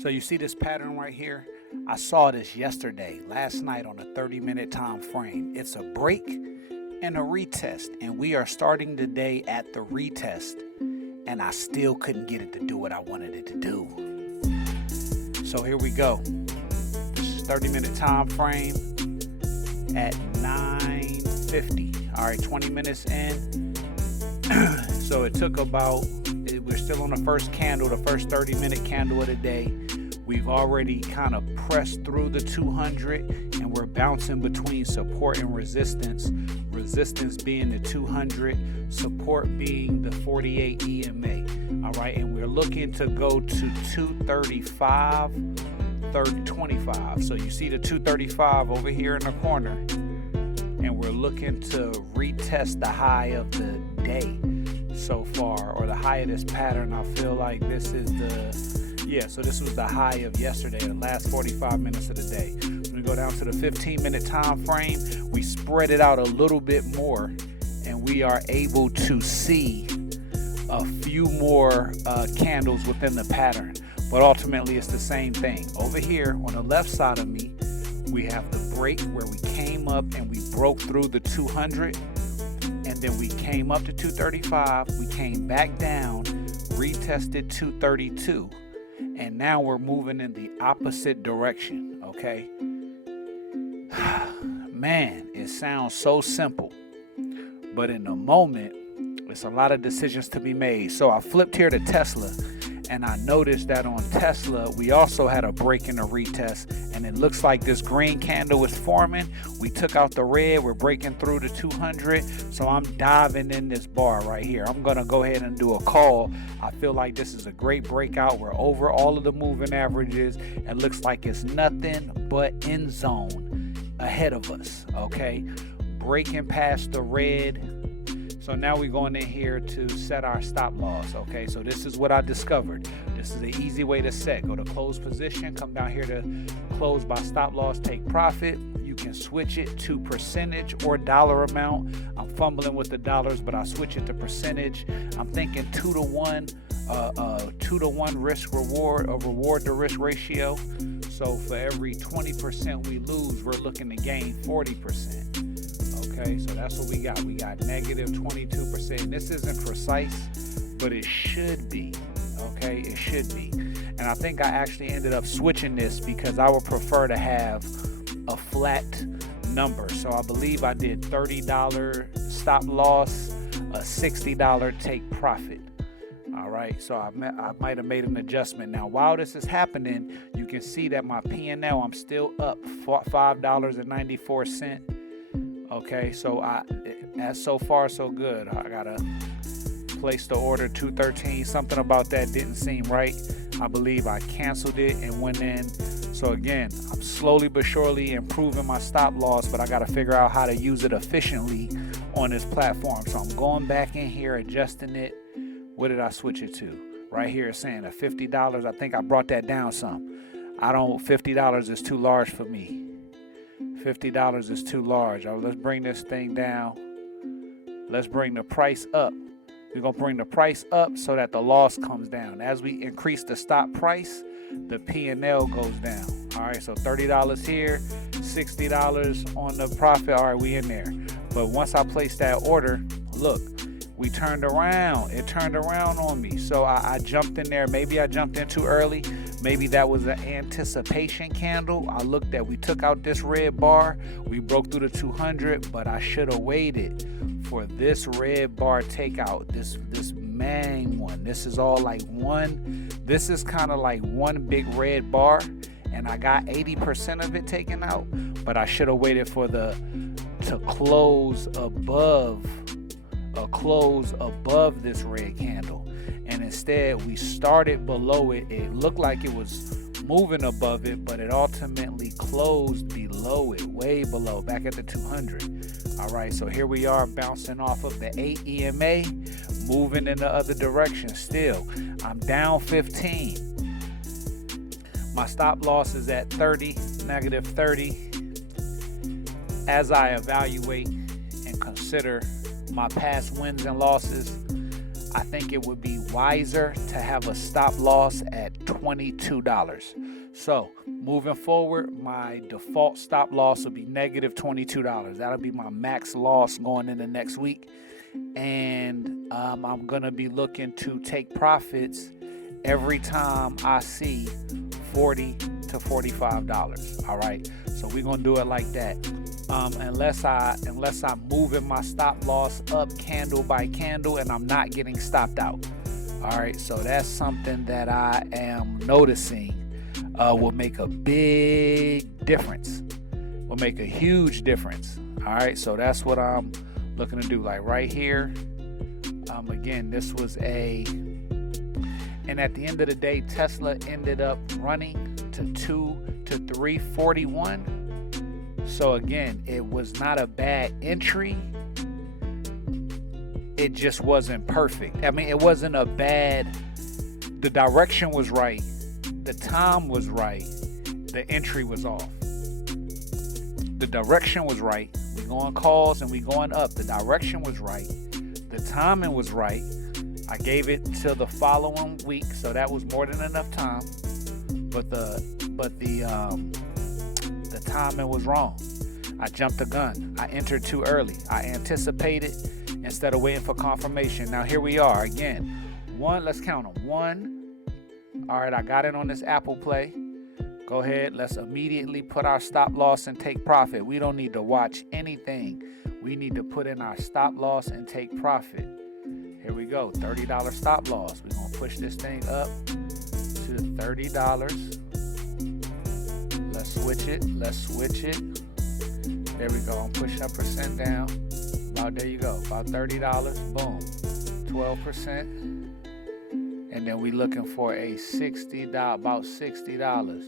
So you see this pattern right here? I saw this last night on a 30-minute time frame. It's a break and a retest, and we are starting the day at the retest, and I still couldn't get it to do what I wanted it to do. So here we go. This is 30-minute time frame at 9:50. All right, 20 minutes in. So it took we're still on the first candle, the first 30-minute candle of the day. We've already kind of pressed through the 200, and we're bouncing between support and resistance. Resistance being the 200, support being the 48 EMA. All right, and we're looking to go to 235, 25. So you see the 235 over here in the corner, and we're looking to retest the high of the day so far, or the high of this pattern. I feel like this is so this was the high of yesterday, the last 45 minutes of the day. When we go down to the 15-minute time frame, we spread it out a little bit more, and we are able to see a few more candles within the pattern. But ultimately, it's the same thing. Over here on the left side of me, we have the break where we came up and we broke through the 200, and then we came up to 235. We came back down, retested 232. And now we're moving in the opposite direction, okay? Man, it sounds so simple. But in the moment, it's a lot of decisions to be made. So I flipped here to Tesla, and I noticed that on Tesla, we also had a break and a retest. And it looks like this green candle is forming. We took out the red. We're breaking through the 200. So I'm diving in this bar right here. I'm going to go ahead and do a call. I feel like this is a great breakout. We're over all of the moving averages. It looks like it's nothing but in zone ahead of us. Okay. Breaking past the red. So now we're going in here to set our stop loss. Okay, so this is what I discovered. This is an easy way to set. Go to close position, come down here to close by stop loss, take profit. You can switch it to percentage or dollar amount. I'm fumbling with the dollars, but I switch it to percentage. I'm thinking 2-to-1, 2-to-1 risk reward, or reward to risk ratio. So for every 20% we lose, we're looking to gain 40%. Okay, so that's what we got. We got negative 22%. This isn't precise, but it should be. Okay, it should be. And I think I actually ended up switching this because I would prefer to have a flat number. So I believe I did $30 stop loss, a $60 take profit. All right, so I might have made an adjustment. Now, while this is happening, you can see that my P&L, I'm still up $5.94. Okay, so that's so far so good. I gotta place the order 213. Something about that didn't seem right. I believe I canceled it and went in. So again, I'm slowly but surely improving my stop loss, but I gotta figure out how to use it efficiently on this platform. So I'm going back in here, adjusting it. What did I switch it to? Right here it's saying a $50. I think I brought that down some. $50 is too large for me. $50 is too large. Let's bring this thing down. Let's bring the price up. We're going to bring the price up so that the loss comes down. As we increase the stop price, the P&L goes down. All right, so $30 here, $60 on the profit. All right, we in there. But once I place that order, look, we turned around. It turned around on me. So I jumped in there. Maybe I jumped in too early. Maybe that was an anticipation candle. We took out this red bar. We broke through the 200, but I should have waited for this red bar takeout. This main one. This is all like one. This is kind of like one big red bar, and I got 80% of it taken out. But I should have waited for to close above this red candle. And instead we started below it. It looked like it was moving above it, but it ultimately closed below it, way below, back at the 200. All right, so here we are bouncing off of the 8 EMA, moving in the other direction. Still, I'm down 15. My stop loss is at 30, negative 30. As I evaluate and consider my past wins and losses, I think it would be wiser to have a stop loss at $22. So moving forward, my default stop loss will be negative $22. That'll be my max loss going into next week. And I'm going to be looking to take profits every time I see $40 to $45. All right. So we're going to do it like that. Unless I'm moving my stop loss up candle by candle and I'm not getting stopped out. All right. So that's something that I am noticing will make a big difference. Will make a huge difference. All right. So that's what I'm looking to do. Like right here. Again, this was and at the end of the day, Tesla ended up running to 341. So again, it was not a bad entry. It just wasn't perfect. I mean, it wasn't a bad. The direction was right. The time was right. The entry was off. The direction was right. We going calls and we going up. The direction was right. The timing was right. I gave it till the following week, so that was more than enough time. But the timing was wrong. I jumped the gun. I entered too early. I anticipated instead of waiting for confirmation. Now here we are again. Let's count them. 1. All right, I got it on this Apple Play. Go ahead. Let's immediately put our stop loss and take profit. We don't need to watch anything. We need to put in our stop loss and take profit. Here we go. $30 stop loss. We're going to push this thing up to $30. Let's switch it. There we go. I'm pushing a percent down. There you go. About $30. Boom. 12%. And then we looking for a about $60.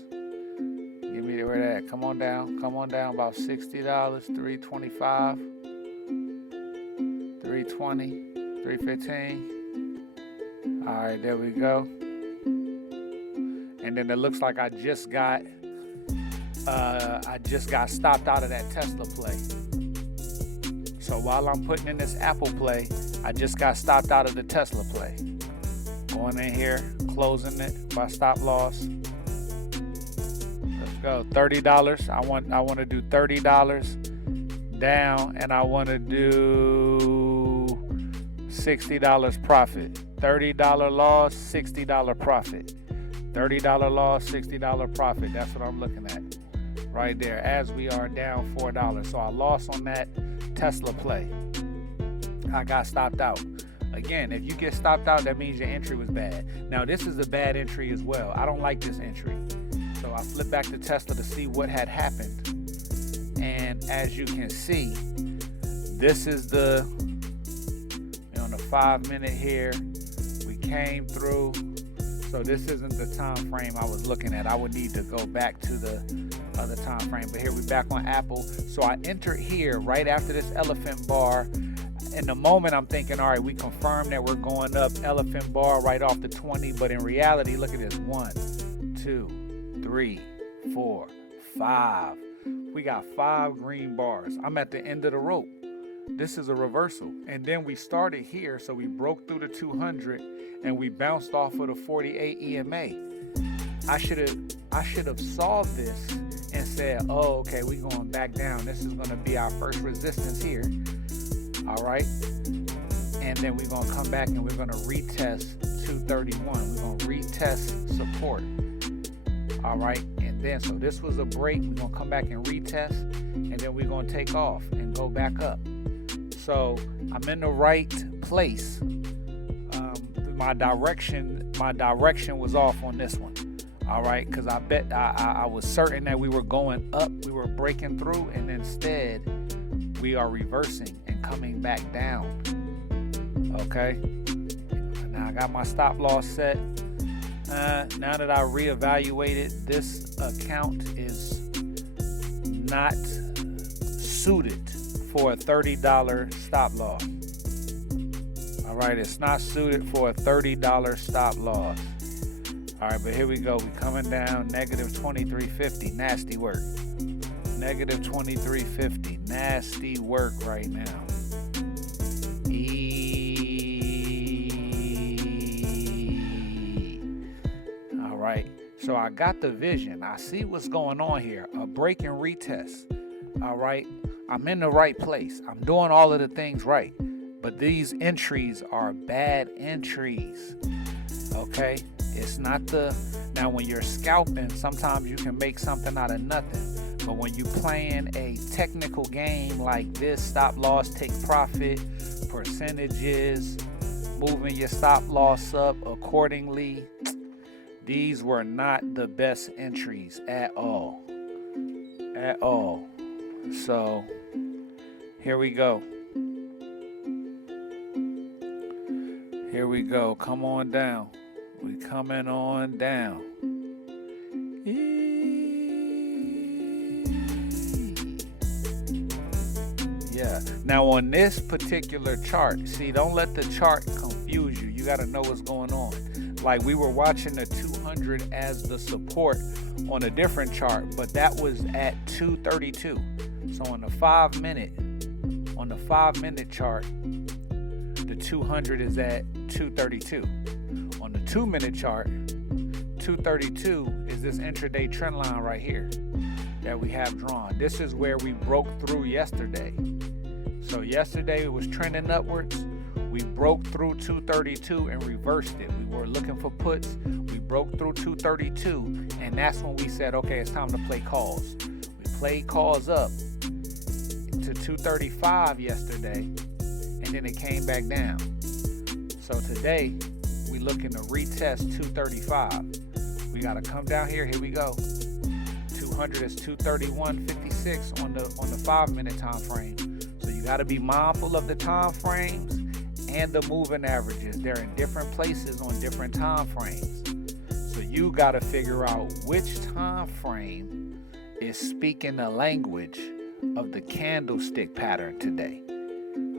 Give me where that. Come on down. About $60. 325. 320. 315. All right, there we go. And then it looks like I just got stopped out of that Tesla play. So while I'm putting in this Apple play, I just got stopped out of the Tesla play. Going in here, closing it by stop loss. Let's go. $30. I want to do $30 down, and I want to do $60 profit. $30 loss, $60 profit. $30 loss, $60 profit. That's what I'm looking at right there as we are down $4. So I lost on that Tesla play. I got stopped out. Again, if you get stopped out, that means your entry was bad. Now, this is a bad entry as well. I don't like this entry. So I flipped back to Tesla to see what had happened. And as you can see, this is the 5 minute here. We came through. So this isn't the time frame I was looking at. I would need to go back to the other time frame. But here we're back on Apple. So I entered here right after this elephant bar. In the moment, I'm thinking, all right, we confirmed that we're going up elephant bar right off the 20. But in reality, look at this. 1, 2, 3, 4, 5. We got 5 green bars. I'm at the end of the rope. This is a reversal. And then we started here. So we broke through the 200 and we bounced off of the 48 EMA. I should have solved this and said, oh, okay, we're going back down. This is going to be our first resistance here. All right. And then we're going to come back and we're going to retest 231. We're going to retest support. All right. And then, so this was a break. We're going to come back and retest. And then we're going to take off and go back up. So I'm in the right place. My direction was off on this one. All right. Because I was certain that we were going up. We were breaking through. And instead, we are reversing and coming back down. Okay. Now I got my stop loss set. Now that I reevaluated, this account is not suited for a $30 stop loss. All right, it's not suited for a $30 stop loss. All right, but here we go. We coming down negative 2350. Nasty work. Negative 2350. Nasty work right now. All right, So I got the vision. I see what's going on here. A break and retest. All right. I'm in the right place. I'm doing all of the things right. But these entries are bad entries. Okay. It's not the. Now, when you're scalping, sometimes you can make something out of nothing. But when you're playing a technical game like this, stop loss, take profit, percentages, moving your stop loss up accordingly, these were not the best entries at all. At all. So, here we go. Here we go. Come on down. We coming on down. Yeah. Now on this particular chart, see, don't let the chart confuse you. You got to know what's going on. Like we were watching the 200 as the support on a different chart, but that was at 232. So on the 5 minute chart, the 200 is at 232. On the 2 minute chart, 232 is this intraday trend line right here that we have drawn. This is where we broke through yesterday. So yesterday it was trending upwards. We broke through 232 and reversed it. We were looking for puts. We broke through 232, and that's when we said, okay, it's time to play calls. We played calls up to 235 yesterday, and then it came back down. So today we looking to retest 235. We got to come down here. Here we go. 200 is 231.56 on the 5 minute time frame. So you got to be mindful of the time frames and the moving averages. They're in different places on different time frames. So you got to figure out which time frame is speaking the language of the candlestick pattern today.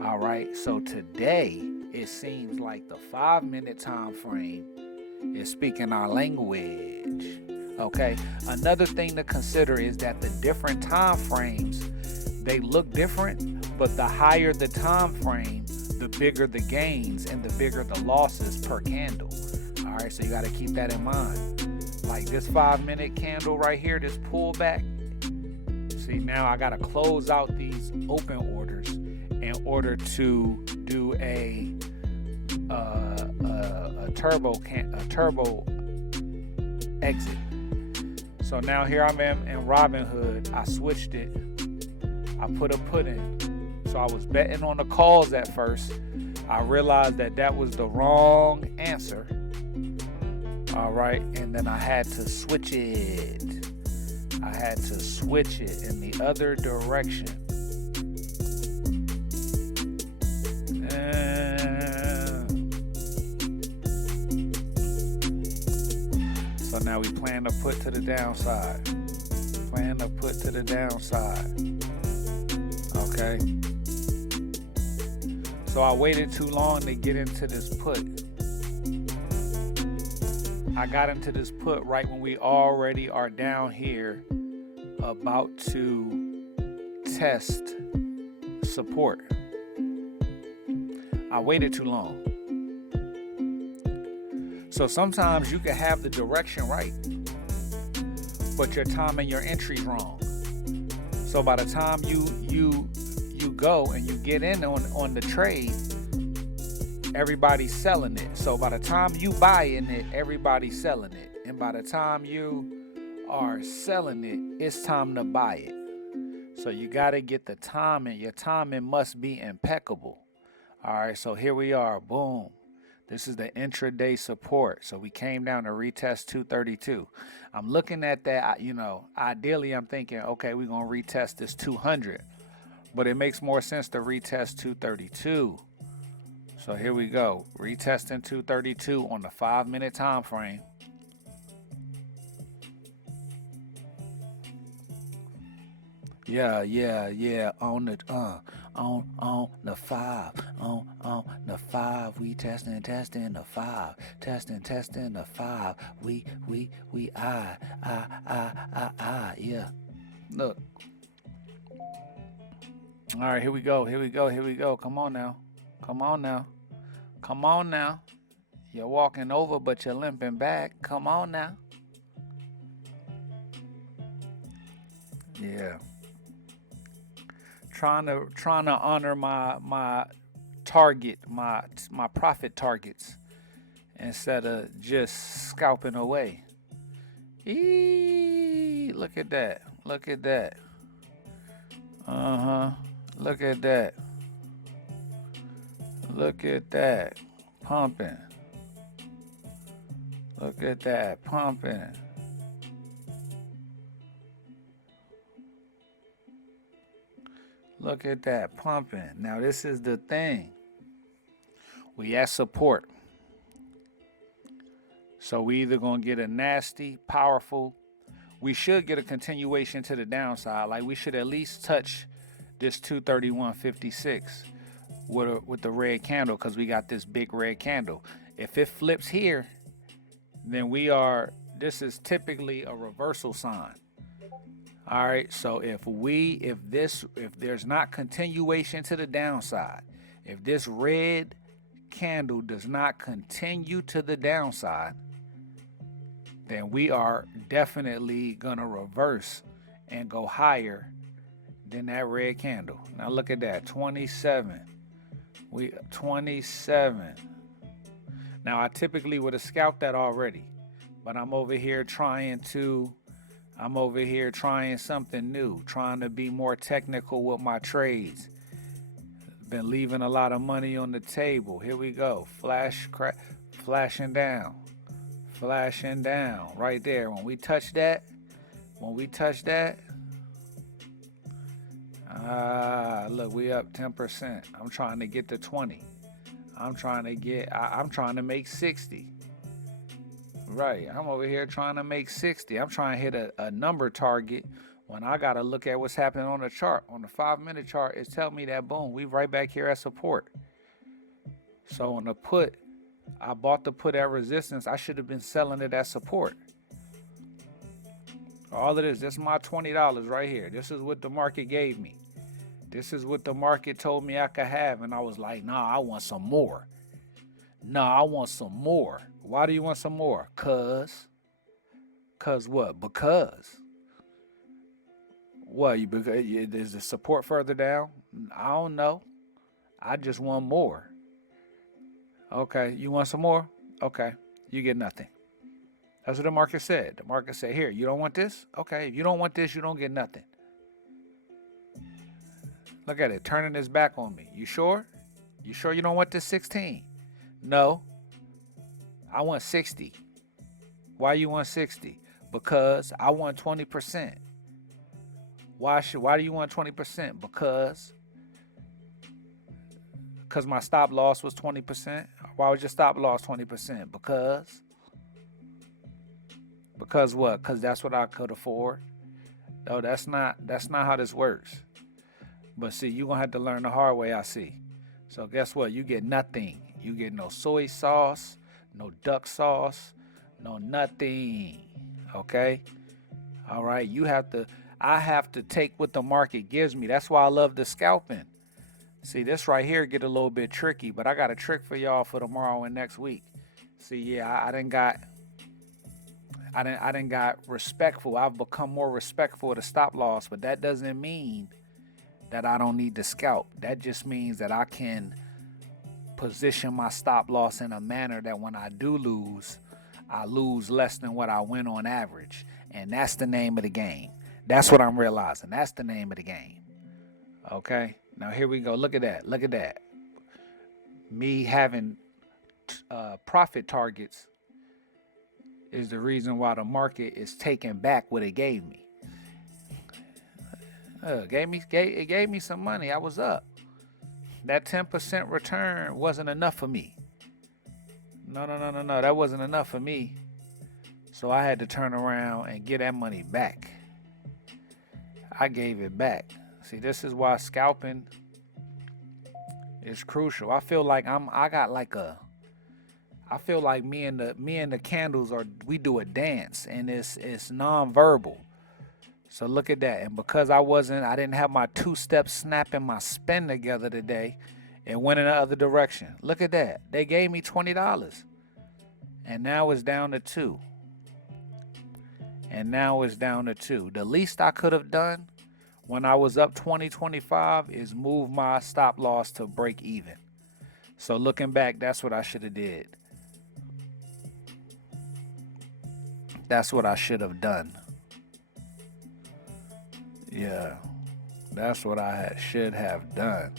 All right. So today it seems like the 5 minute time frame is speaking our language. Okay. Another thing to consider is that the different time frames, they look different, but the higher the time frame, the bigger the gains and the bigger the losses per candle. All right, so you got to keep that in mind. Like this 5 minute candle right here, this pullback. See, now I got to close out these open orders in order to do a turbo exit. So now here I'm in Robinhood. I switched it. I put a put in. So I was betting on the calls at first. I realized that was the wrong answer. All right. And then I had to switch it. I had to switch it in the other direction. So now we plan to put to the downside. Plan to put to the downside. Okay. So I waited too long to get into this put. I got into this put right when we already are down here about to test support. I waited too long. So sometimes you can have the direction right, but your time and your entry's wrong. So by the time you go and you get in on the trade, everybody's selling it. So by the time you buy in it, everybody's selling it. And by the time you are selling it, it's time to buy it. So you got to get the timing. Your timing must be impeccable. All right, so here we are. Boom. This is the intraday support. So we came down to retest 232. I'm looking at that, ideally I'm thinking, okay, we're going to retest this 200. But it makes more sense to retest 232. So here we go. Retesting 232 on the 5 minute time frame. Yeah. On the 5. On the 5. We testing the 5. Testing the 5. We yeah. Look. All right, here we go. Come on now. You're walking over, but you're limping back. Come on now. Yeah. Trying to honor my target, my profit targets instead of just scalping away. Eee, look at that. Look at that. Uh-huh. Look at that. Look at that. Pumping. Look at that. Pumping. Look at that. Pumping. Now this is the thing. We at support. So we either gonna get a nasty, powerful. We should get a continuation to the downside. Like we should at least touch this 231.56 with the red candle because we got this big red candle. If it flips here, then we are. This is typically a reversal sign. All right. So if there's not continuation to the downside, if this red candle does not continue to the downside, then we are definitely gonna reverse and go higher than that red candle. Now look at that, 27. We 27. Now I typically would have scalped that already, but I'm over here trying something new, trying to be more technical with my trades. Been leaving a lot of money on the table. Here we go. Flashing down. Flashing down right there. When we touch that, look, we up 10%. I'm trying to get to 20. I'm trying to make 60. Right. I'm over here trying to make 60. I'm trying to hit a number target when I got to look at what's happening on the chart. On the 5-minute chart, it's telling me that boom, we right back here at support. So on the put, I bought the put at resistance. I should have been selling it at support. All of this is my $20 right here. This is what the market gave me. This is what the market told me I could have. And I was like, nah, I want some more. Nah, I want some more. Why do you want some more? Cause what? Because. What? Is the support further down? I don't know. I just want more. Okay, you want some more? Okay, you get nothing. That's what the market said. The market said, here, you don't want this? Okay, if you don't want this, you don't get nothing. Look at it, turning its back on me. You sure? You sure you don't want this 16? No, I want 60. Why you want 60? Because I want 20%. Why do you want 20%? Because my stop loss was 20%. Why was your stop loss 20%? Because what? Because that's what I could afford. No, that's not how this works. But see, you're gonna have to learn the hard way, I see. So guess what? You get nothing. You get no soy sauce, no duck sauce, no nothing. Okay? All right. I have to take what the market gives me. That's why I love the scalping. See, this right here get a little bit tricky, but I got a trick for y'all for tomorrow and next week. See, yeah, I done got respectful. I've become more respectful of the stop loss, but that doesn't mean that I don't need to scalp. That just means that I can position my stop loss in a manner that when I do lose, I lose less than what I win on average. And that's the name of the game. That's what I'm realizing. That's the name of the game. Okay? Now here we go. Look at that. Look at that. Me having profit targets is the reason why the market is taking back what it gave me. It gave me some money. I was up. That 10% return wasn't enough for me. No. That wasn't enough for me. So I had to turn around and get that money back. I gave it back. See, this is why scalping is crucial. I feel like I feel like me and the candles we do a dance, and it's non-verbal. So look at that. And because I didn't have my two-step snap and my spin together today, it went in the other direction. Look at that. They gave me $20. And now it's down to 2. The least I could have done when I was up 2025 is move my stop loss to break even. So looking back, that's what I should have did. That's what I should have done. Yeah, that's what should have done.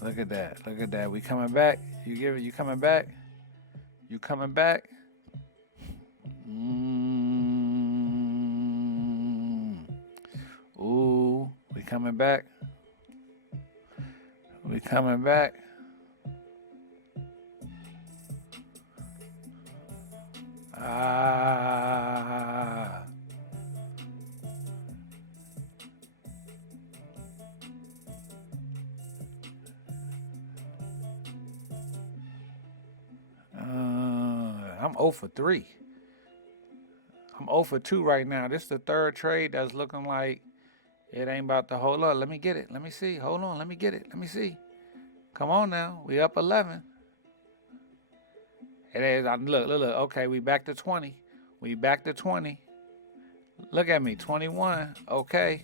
Look at that. Look at that. We coming back. You coming back? You coming back? Ooh, we coming back. We coming back. Ah. I'm 0 for 3. I'm 0 for 2 right now. This is the third trade that's looking like it ain't about to hold up. Let me get it. Let me see. Hold on. Let me get it. Let me see. Come on now. We up 11. It is. Look. Okay, we back to 20. We back to 20. Look at me. 21. Okay.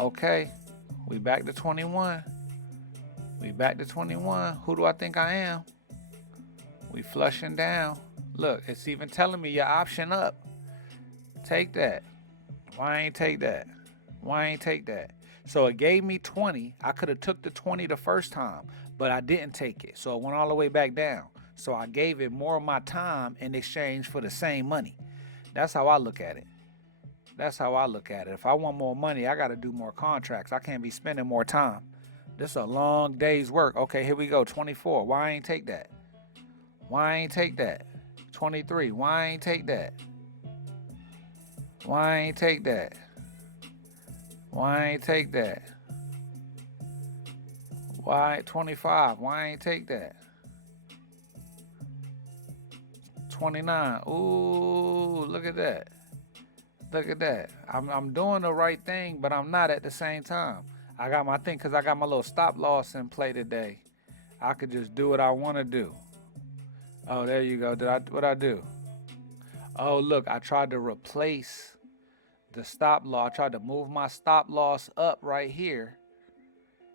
Okay. We back to 21. We back to 21. Who do I think I am? We flushing down. Look, it's even telling me your option up. Take that. Why ain't take that? Why ain't take that? So it gave me 20. I could have took the 20 the first time, but I didn't take it. So it went all the way back down. So I gave it more of my time in exchange for the same money. That's how I look at it. That's how I look at it. If I want more money, I got to do more contracts. I can't be spending more time. This is a long day's work. Okay, here we go. 24. Why I ain't take that? Why I ain't take that? 23. Why I ain't take that? Why I ain't take that? Why I ain't take that? Why 25? Why I ain't take that? 29. Ooh, look at that. Look at that. I'm doing the right thing, but I'm not at the same time. I got my thing because I got my little stop loss in play today. I could just do what I want to do. Oh, there you go. What I do? Oh, look, I tried to replace the stop loss. I tried to move my stop loss up right here.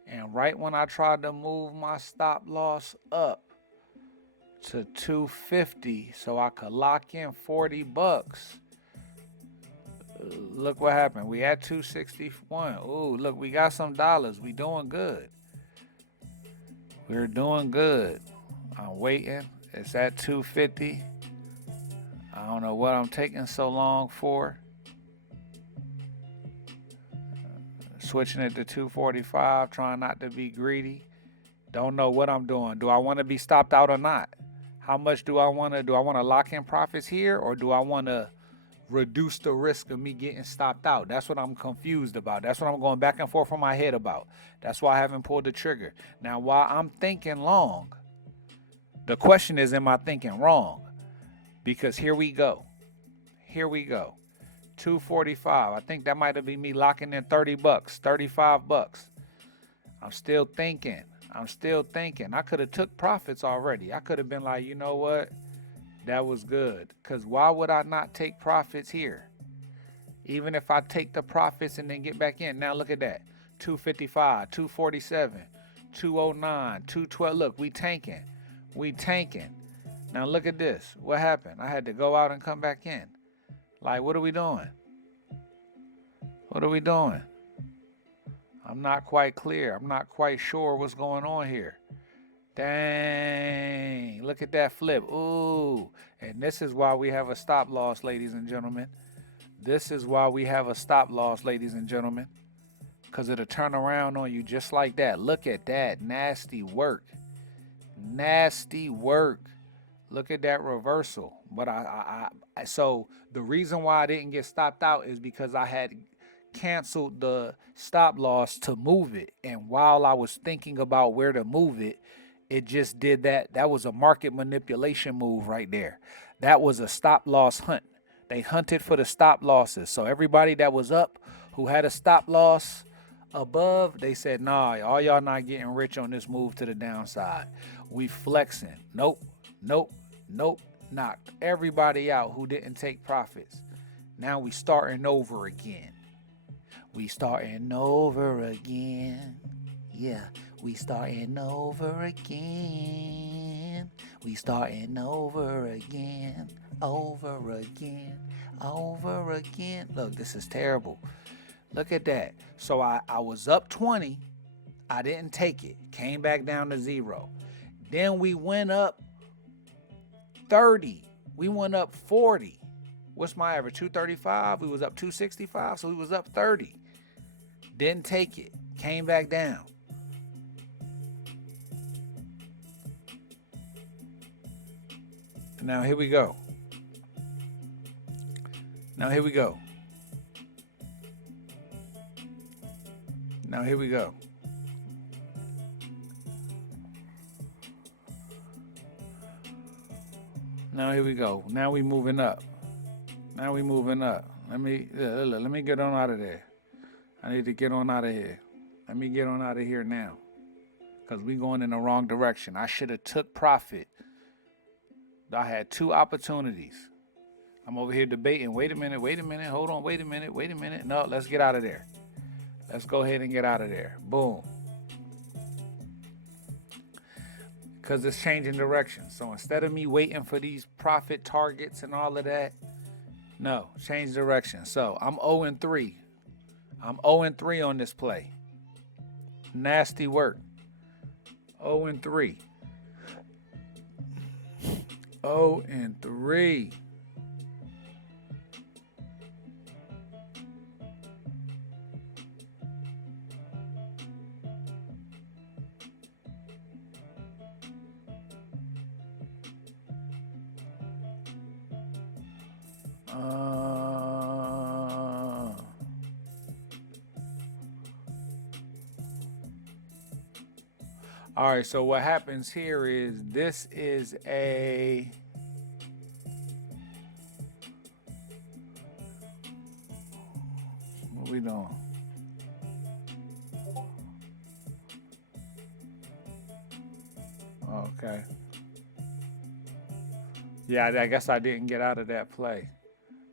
And right when I tried to move my stop loss up to 250 so I could lock in 40 bucks. Look what happened. We at 261. Ooh, look, we got some dollars. We doing good. We're doing good. I'm waiting. It's at 250. I don't know what I'm taking so long for. Switching it to 245, trying not to be greedy. Don't know what I'm doing. Do I want to be stopped out or not? How much do I want to? Do I want to lock in profits here, or do I want to reduce the risk of me getting stopped out? That's what I'm confused about. That's what I'm going back and forth in my head about. That's why I haven't pulled the trigger. Now, while I'm thinking long, the question is, am I thinking wrong? Because here we go. Here we go. 245. I think that might have been me locking in 30 bucks, 35 bucks. I'm still thinking. I could have took profits already. I could have been like, you know what? That was good. Because why would I not take profits here? Even if I take the profits and then get back in. Now look at that. 255, 247, 209, 212. Look, we tanking. Now look at this. What happened? I had to go out and come back in. Like, what are we doing? What are we doing? I'm not quite clear. I'm not quite sure what's going on here. Dang. Look at that flip. Ooh. And this is why we have a stop loss, ladies and gentlemen. This is why we have a stop loss, ladies and gentlemen. Because it'll turn around on you just like that. Look at that. Nasty work. Nasty work. Look at that reversal. But so the reason why I didn't get stopped out is because I had canceled the stop loss to move it. And while I was thinking about where to move it, it just did that. That was a market manipulation move right there. That was a stop loss hunt. They hunted for the stop losses. So everybody that was up who had a stop loss above, they said, nah, all y'all not getting rich on this move to the downside. We flexing. Nope. knocked everybody out who didn't take profits. Now we starting over again. We starting over again. Yeah, we starting over again. We starting over again. Over again. Over again. Look, this is terrible. Look at that. So I was up 20. I didn't take it. Came back down to 0. Then we went up 30. We went up 40. What's my average? 235. We was up 265. So we was up 30. Didn't take it. Came back down. Now here we go. Now here we go. Now here we go. Now here we go. Now we moving up. Now we moving up. Let me get on out of there. I need to get on out of here. Let me get on out of here now. Because we going in the wrong direction. I should have took profit. I had 2 opportunities. I'm over here debating. Wait a minute. Hold on. Wait a minute. No, let's get out of there. Let's go ahead and get out of there. Boom. Because it's changing direction. So instead of me waiting for these profit targets and all of that, no, change direction. So I'm 0-3. I'm 0-3 on this play. Nasty work. 0-3. 0-3. All right, so what happens here is this is a what we doing? Okay. Yeah, I guess I didn't get out of that play.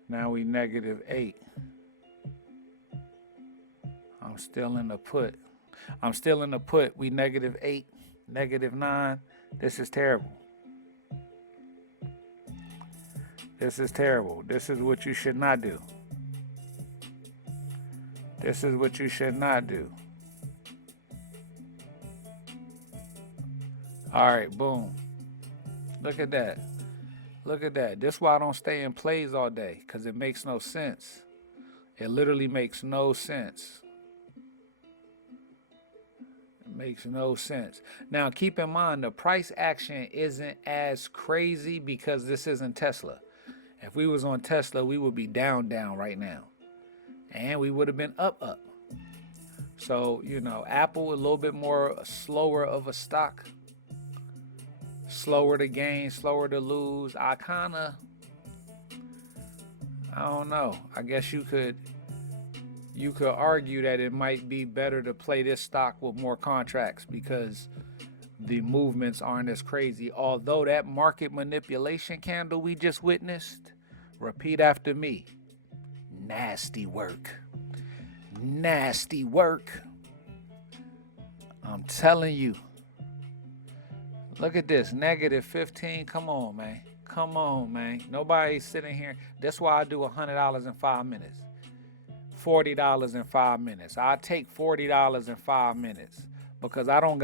Now we -8. I'm still in the put. We -8, -9. This is terrible. This is terrible. This is what you should not do. This is what you should not do. All right, boom. Look at that. Look at that. This is why I don't stay in plays all day, because it makes no sense. It literally makes no sense. It makes no sense. Now, keep in mind, the price action isn't as crazy because this isn't Tesla. If we was on Tesla, we would be down right now. And we would have been up. So, Apple a little bit more slower of a stock. Slower to gain, slower to lose. I don't know. I guess you could argue that it might be better to play this stock with more contracts because the movements aren't as crazy. Although that market manipulation candle we just witnessed, repeat after me. Nasty work. Nasty work. I'm telling you. Look at this, -15. Come on, man. Nobody's sitting here. That's why I do $100 in 5 minutes. $40 in 5 minutes. I take $40 in 5 minutes because I don't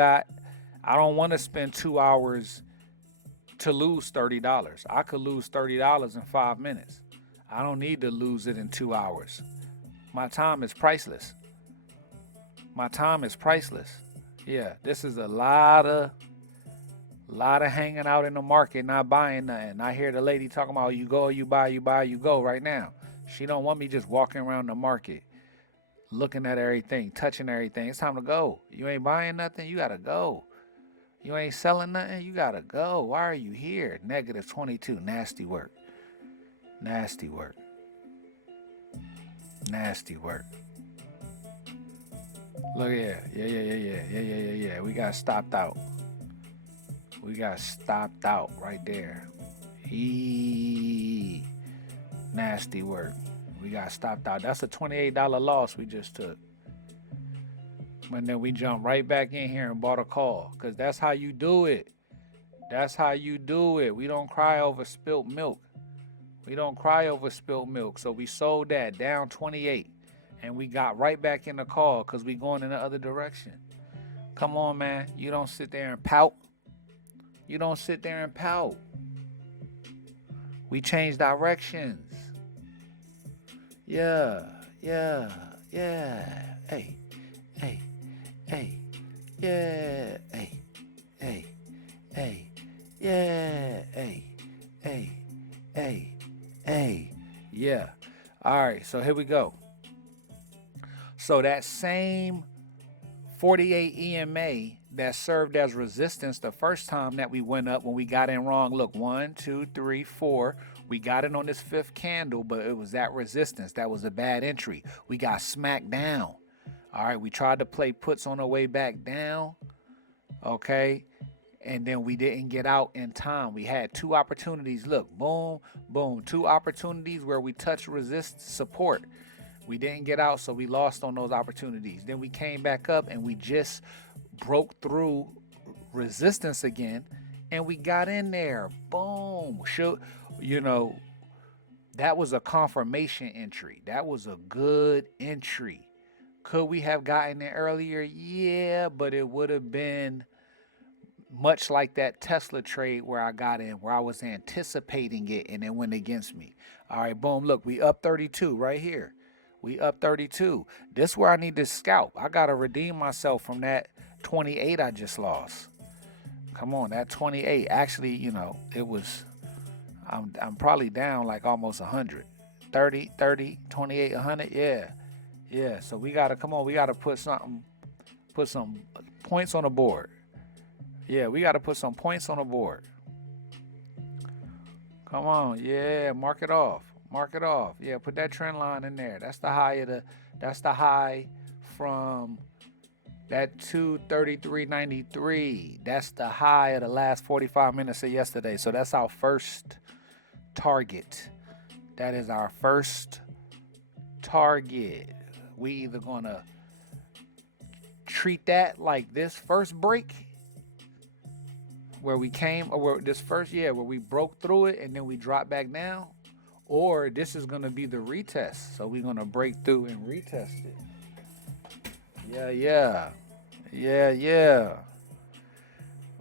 want to spend 2 hours to lose $30. I could lose $30 in 5 minutes. I don't need to lose it in 2 hours. My time is priceless. Yeah, this is a lot of hanging out in the market, not buying nothing. I hear the lady talking about you go, you buy, you buy, you go right now. She don't want me just walking around the market, looking at everything, touching everything. It's time to go. You ain't buying nothing, you gotta go. You ain't selling nothing, you gotta go. Why are you here? -22. Nasty work. Nasty work. Nasty work. Look here. Yeah. We got stopped out. Right there. Nasty work. We got stopped out. That's a $28 loss we just took. And then we jumped right back in here and bought a call. Because that's how you do it. That's how you do it. We don't cry over spilt milk. We don't cry over spilt milk. So we sold that down 28. And we got right back in the call because we going in the other direction. Come on, man. You don't sit there and pout. You don't sit there and pout. We change directions. Yeah. Hey. Yeah. Hey. Yeah. All right. So here we go. So that same 48 EMA that served as resistance the first time that we went up when we got in wrong. Look, 1, 2, 3, 4. We got it on this fifth candle, but it was that resistance. That was a bad entry. We got smacked down. All right, we tried to play puts on our way back down. Okay, and then we didn't get out in time. We had two opportunities. Look, boom, boom. Two opportunities where we touched resist support. We didn't get out, so we lost on those opportunities. Then we came back up and we just broke through resistance again, and we got in there. Boom. That was a confirmation entry. That was a good entry. Could we have gotten there earlier? Yeah, but it would have been much like that Tesla trade where I got in, where I was anticipating it and it went against me. All right, boom. Look, we up 32 right here. We up 32. This is where I need to scalp. I got to redeem myself from that 28 I just lost. Come on, that 28. Actually, it was, I'm probably down like almost 100. 30, 28, 100. Yeah. So we got to, come on, we got to put some points on the board. Yeah, we got to put some points on the board. Come on. Yeah, mark it off. Yeah, put that trend line in there. That's the high from that 233.93. That's the high of the last 45 minutes of yesterday. So that's our first target. That is our first target. We either gonna treat that like this first break where we came, or where we broke through it and then we dropped back down, or this is gonna be the retest. So we're gonna break through and retest it. Yeah.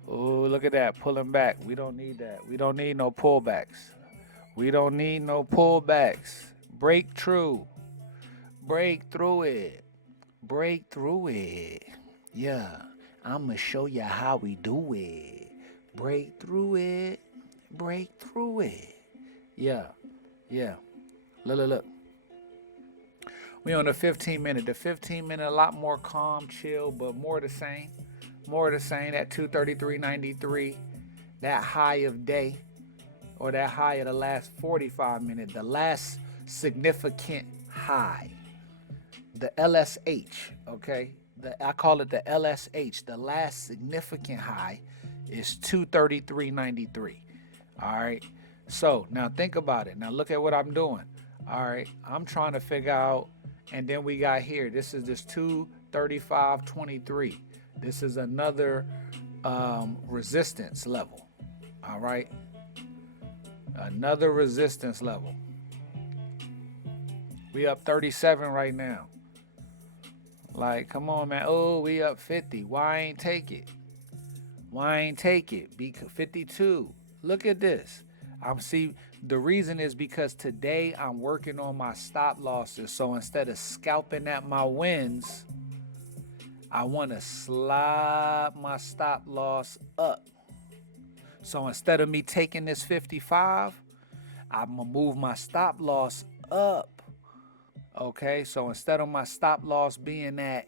Oh, look at that, pulling back. We don't need that. We don't need no pullbacks. Break through it. Yeah, I'm gonna show you how we do it. Break through it. Yeah. Look. We on the 15 minute. The 15 minute, a lot more calm, chill, but more the same. That 233.93, that high of day, or that high of the last 45 minutes, the last significant high, the LSH. Okay, I call it the LSH. The last significant high is 233.93. All right. So now think about it. Now look at what I'm doing. All right, I'm trying to figure out. And then we got here, this is this 235.23. This is another resistance level. All right. Another resistance level. We up 37 right now. Like, come on, man. Oh, we up 50. Why ain't take it? Because 52. Look at this. The reason is because today I'm working on my stop losses. So instead of scalping at my wins, I want to slide my stop loss up. So instead of me taking this 55, I'm going to move my stop loss up. Okay, so instead of my stop loss being at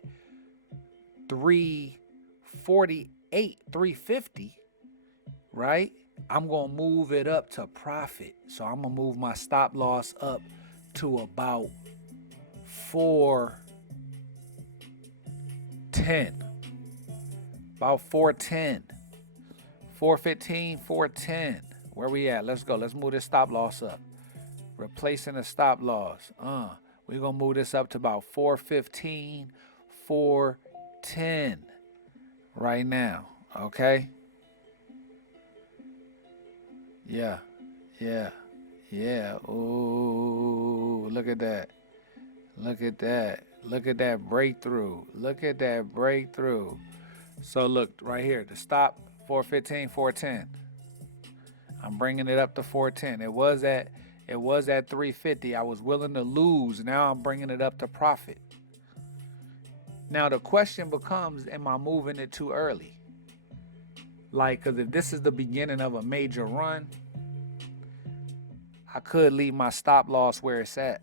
348, 350, right? I'm going to move it up to profit. So I'm going to move my stop loss up to about 410. About 410. 415, 410. Where we at? Let's go. Let's move this stop loss up. Replacing the stop loss. We're going to move this up to about 415, 410 right now. Okay? Yeah. Yeah. Yeah. Ooh, look at that. Look at that. Look at that breakthrough. Look at that breakthrough. So look right here. The stop 415, 410. I'm bringing it up to 410. It was at 350. I was willing to lose. Now I'm bringing it up to profit. Now the question becomes, am I moving it too early? Like, because if this is the beginning of a major run, I could leave my stop loss where it's at.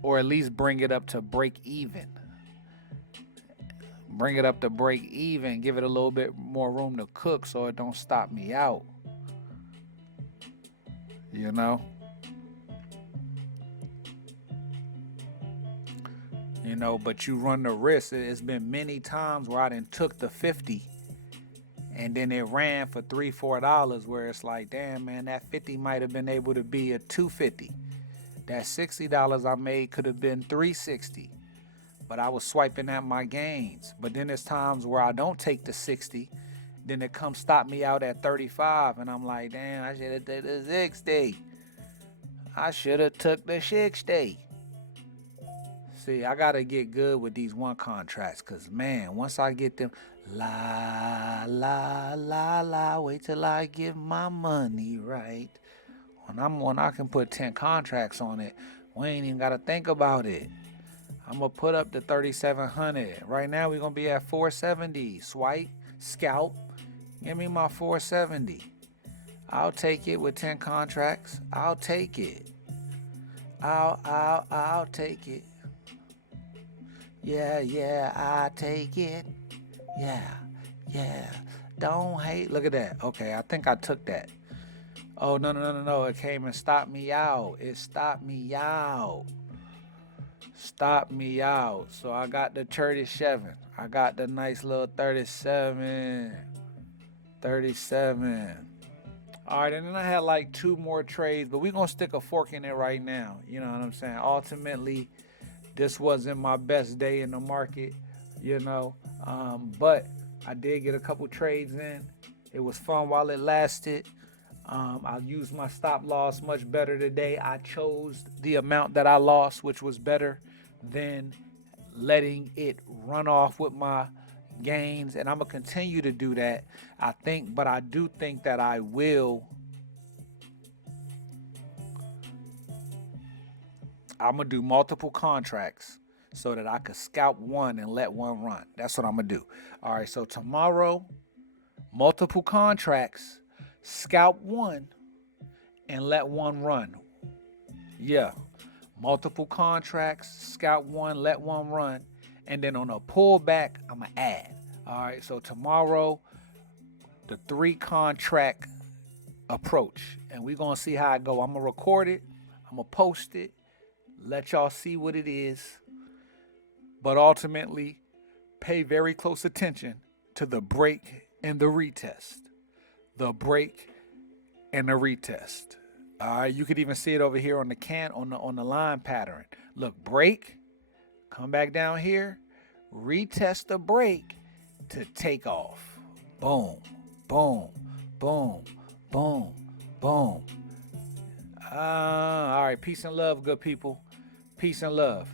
Or at least bring it up to break even. Bring it up to break even. Give it a little bit more room to cook so it don't stop me out. You know? You know, but you run the risk. It's been many times where I done took the 50 and then it ran for $3, $4 where it's like, damn, man, that 50 might have been able to be a 250. That $60 I made could have been $360. But I was swiping at my gains. But then there's times where I don't take the 60. Then it comes stop me out at 35. And I'm like, damn, I should have took the 60. I should have took the 60. See, I got to get good with these one contracts. Because, man, once I get them, la, la, la, la, wait till I get my money right. When I can put 10 contracts on it, we ain't even got to think about it. I'm going to put up the 3,700. Right now, we're going to be at 470. Swipe, scalp, give me my 470. I'll take it with 10 contracts. I'll take it. I'll take it. Yeah, I take it. Yeah. Don't hate. Look at that. Okay, I think I took that. Oh, no. It came and stopped me out. It stopped me out. So I got the 37. I got the nice little 37. All right, and then I had like 2 more trades, but we're going to stick a fork in it right now. You know what I'm saying? Ultimately, this wasn't my best day in the market, you know. But I did get a couple trades in. It was fun while it lasted. I used my stop loss much better today. I chose the amount that I lost, which was better than letting it run off with my gains. And I'm going to continue to do that, I think. But I do think that I will. I'm going to do multiple contracts so that I could scalp one and let one run. That's what I'm going to do. All right, so tomorrow, multiple contracts, scalp one, and let one run. Yeah. Multiple contracts, scalp one, let one run. And then on a pullback, I'm going to add. All right, so tomorrow, the 3 contract approach. And we're going to see how it go. I'm going to record it. I'm going to post it. Let y'all see what it is. But ultimately, pay very close attention to the break and the retest. The break and the retest. All right, you could even see it over here on the line pattern. Look, break, come back down here, retest the break to take off. Boom, boom, boom, boom, boom. All right, peace and love, good people. Peace and love.